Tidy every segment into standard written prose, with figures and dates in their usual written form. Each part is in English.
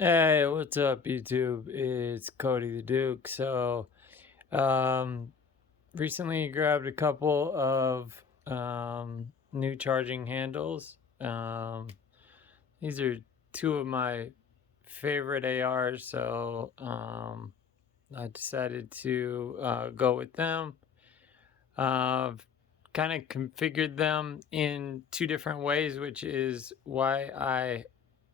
Hey, what's up, YouTube? It's Cody the Duke. So, um, recently grabbed a couple of new charging handles. These are two of my favorite ARs, so I decided to go with them. Kind of configured them in two different ways, which is why I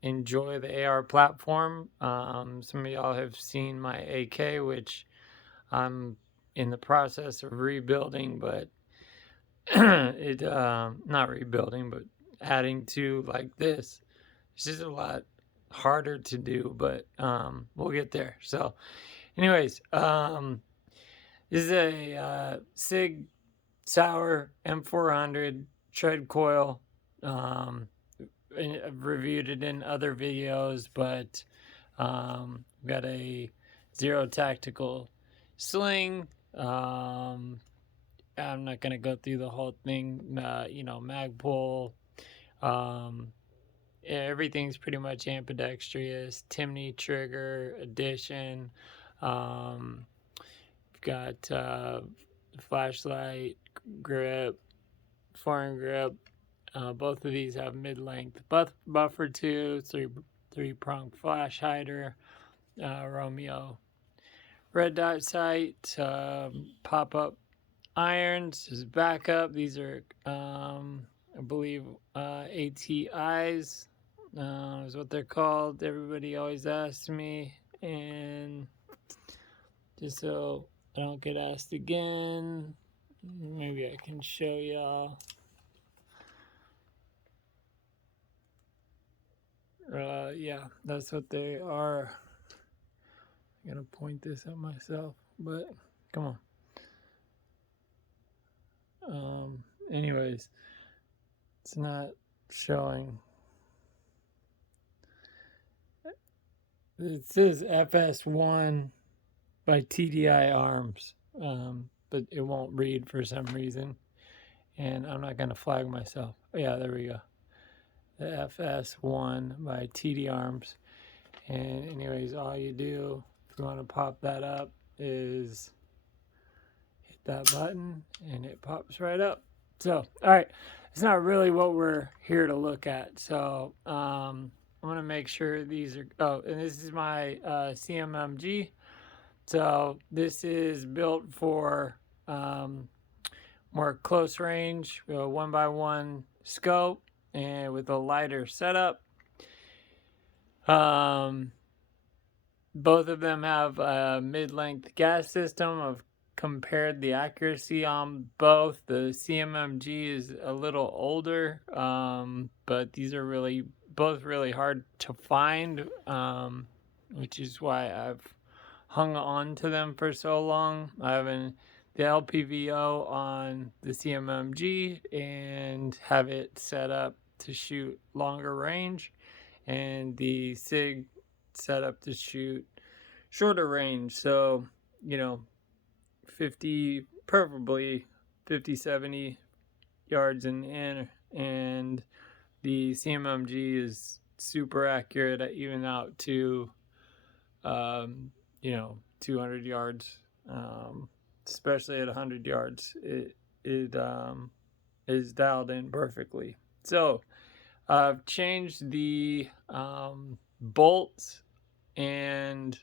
enjoy the AR platform. Some of y'all have seen my AK, which I'm in the process of rebuilding, but it not rebuilding, but adding to like this. It's just a lot harder to do, but we'll get there. So, anyways, this is a Sig Sauer M400 tread coil. Um, I've reviewed it in other videos, but got a Zero Tactical sling. I'm not gonna go through the whole thing. Magpul. Um, Everything's pretty much ambidextrous. Timney trigger addition. Um, got flashlight grip, foreign grip. Both of these have mid-length buffer too. Three-prong flash hider. Romeo red dot sight. Pop-up irons as backup. These are, I believe, ATIs. Is what they're called. Everybody always asks me, and just so I don't get asked again, maybe I can show y'all. Yeah, that's what they are. I'm gonna point this at myself, but come on. Anyways, it's not showing. It says FS1 by TDI Arms, but it won't read for some reason, and I'm not gonna flag myself. Oh, yeah, there we go. The FS1 by TD Arms. And anyways, all you do if you want to pop that up is hit that button and it pops right up. So, all right, it's not really what we're here to look at. So, I'm gonna make sure these are. Oh, and this is my CMMG. So this is built for more close range, 1x1 scope, and with a lighter setup. Both of them have a mid-length gas system. I've compared the accuracy on both. The CMMG is a little older, but these are both really hard to find, which is why I've hung on to them for so long. I have the LPVO on the CMMG and have it set up to shoot longer range, and the SIG set up to shoot shorter range. So, 50, preferably 50, 70 yards in, and the CMMG is super accurate at even out to, 200 yards, especially at 100 yards. It is dialed in perfectly. So, I've changed the bolts and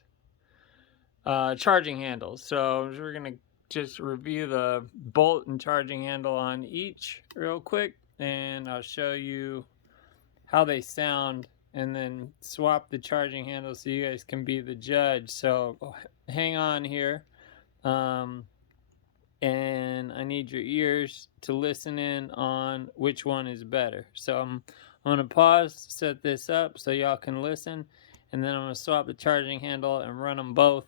charging handles. So we're going to just review the bolt and charging handle on each real quick, and I'll show you how they sound, and then swap the charging handle so you guys can be the judge. So hang on here. And I need your ears to listen in on which one is better. So I'm going to pause, set this up so y'all can listen, and then I'm going to swap the charging handle and run them both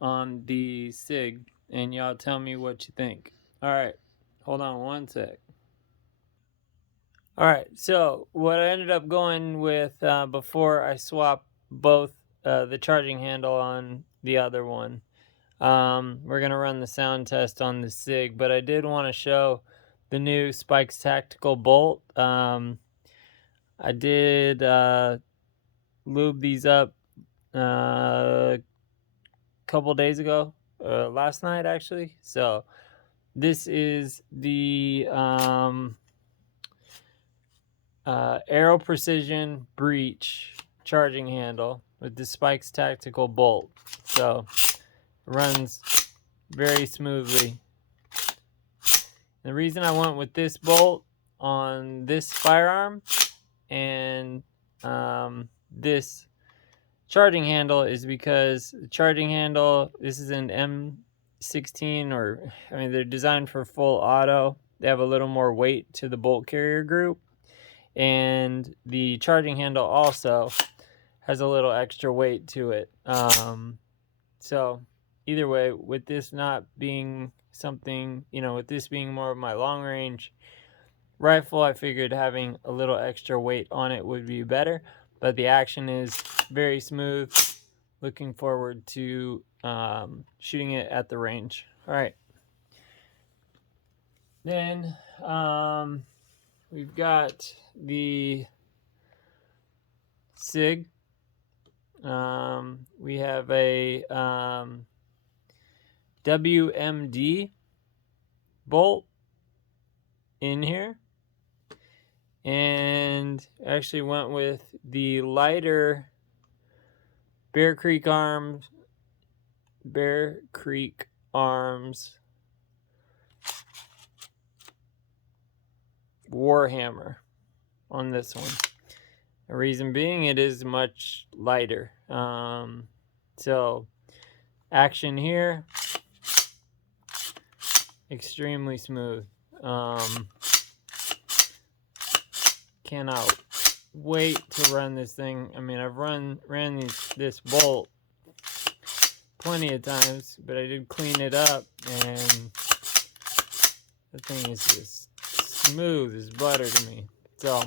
on the SIG, and y'all tell me what you think. All right, hold on one sec. All right, so what I ended up going with before I swap both the charging handle on the other one, we're going to run the sound test on the SIG, but I did want to show the new Spikes Tactical Bolt. I did lube these up a couple days ago, last night actually. So this is the Aero Precision Breach charging handle with the Spikes Tactical bolt. So it runs very smoothly. The reason I went with this bolt on this firearm and this charging handle is because the charging handle, this is an M16, or I mean they're designed for full auto. They have a little more weight to the bolt carrier group, and the charging handle also has a little extra weight to it. So either way, with this not being something, with this being more of my long range rifle, I figured having a little extra weight on it would be better. But the action is very smooth. Looking forward to shooting it at the range. All right. Then we've got the SIG. We have a WMD bolt in here, and actually went with the lighter Bear Creek Arms Warhammer on this one. The reason being, it is much lighter. So action here, extremely smooth. Cannot wait to run this thing. I mean, I've ran this bolt plenty of times, but I did clean it up, and the thing is just smooth as butter to me. So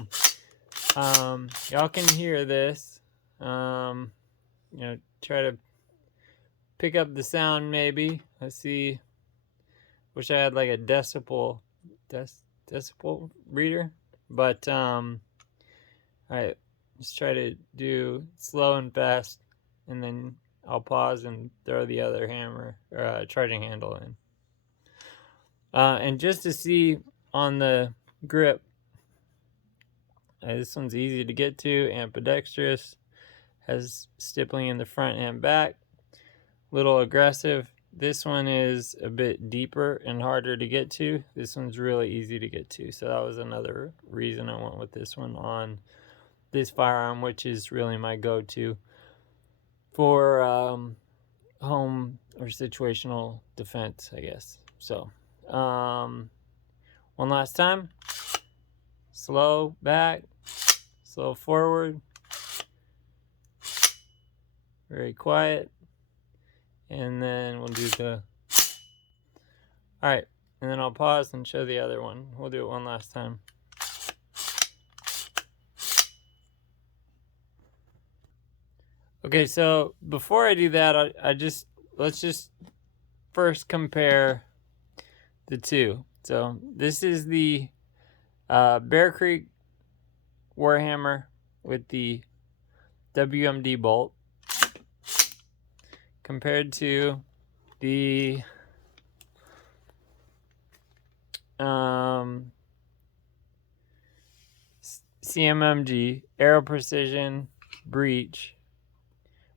y'all can hear this. Try to pick up the sound maybe. Let's see. Wish I had like a decibel reader, but alright, let's try to do slow and fast, and then I'll pause and throw the other charging handle in. And just to see on the grip, this one's easy to get to, ambidextrous, has stippling in the front and back, little aggressive. This one is a bit deeper and harder to get to. This one's really easy to get to, so that was another reason I went with this one on this firearm, which is really my go-to for home or situational defense, I guess. So one last time. Slow back, slow forward, very quiet, and then we'll do the... Alright, and then I'll pause and show the other one. We'll do it one last time. Okay, so before I do that, let's just first compare the two. So this is the Bear Creek Warhammer with the WMD bolt compared to the CMMG Aero Precision Breach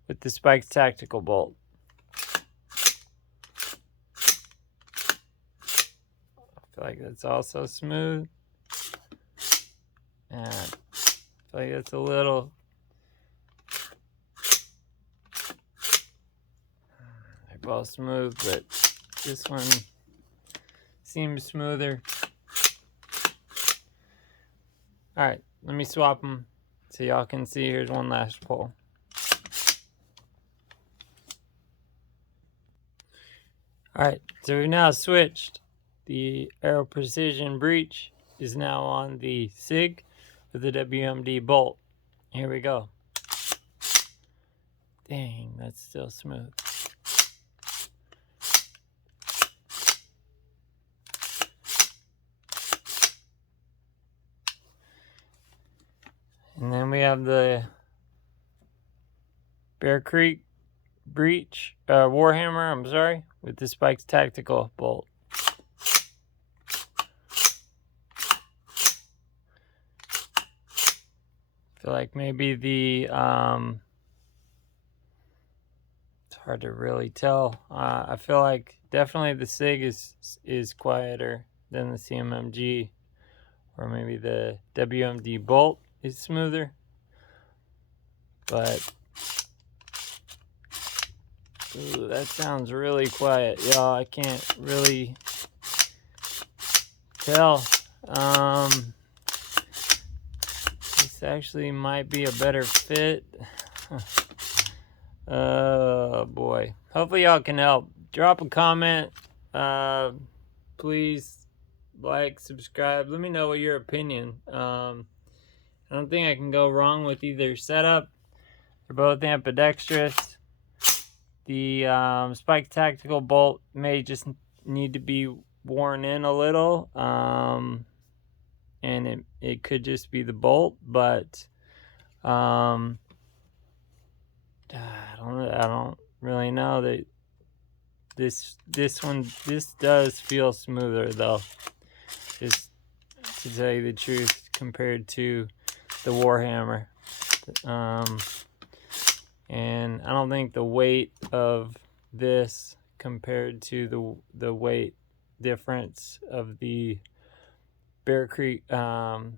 with the Spikes Tactical bolt. I feel like that's also smooth. And I feel like it's a little... They're both smooth, but this one seems smoother. Alright, let me swap them so y'all can see. Here's one last pull. Alright, so we've now switched. The Aero Precision Breach is now on the SIG with the WMD bolt. Here we go. Dang, that's still smooth. And then we have the Bear Creek Warhammer, I'm sorry, with the Spikes Tactical bolt. I feel like maybe the it's hard to really tell. I feel like definitely the SIG is quieter than the CMMG, or maybe the WMD bolt is smoother. But ooh, that sounds really quiet, y'all. I can't really tell. This actually might be a better fit. Oh boy. Hopefully y'all can help. Drop a comment. Please like, subscribe. Let me know what your opinion. I don't think I can go wrong with either setup. They're both ambidextrous. The Spike Tactical bolt may just need to be worn in a little. And it could just be the bolt, but I don't really know that this does feel smoother though, just to tell you the truth, compared to the Warhammer. And I don't think the weight of this compared to the weight difference of the Bear Creek, the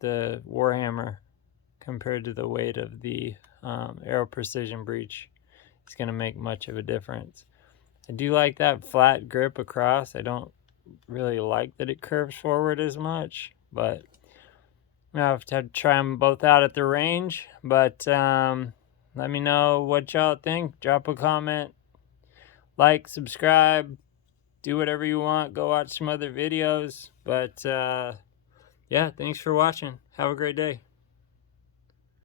Warhammer, compared to the weight of the Aero Precision Breach, is going to make much of a difference. I do like that flat grip across. I don't really like that it curves forward as much, but I have to try them both out at the range. But let me know what y'all think. Drop a comment, like, subscribe, do whatever you want. Go watch some other videos. But yeah, thanks for watching. Have a great day.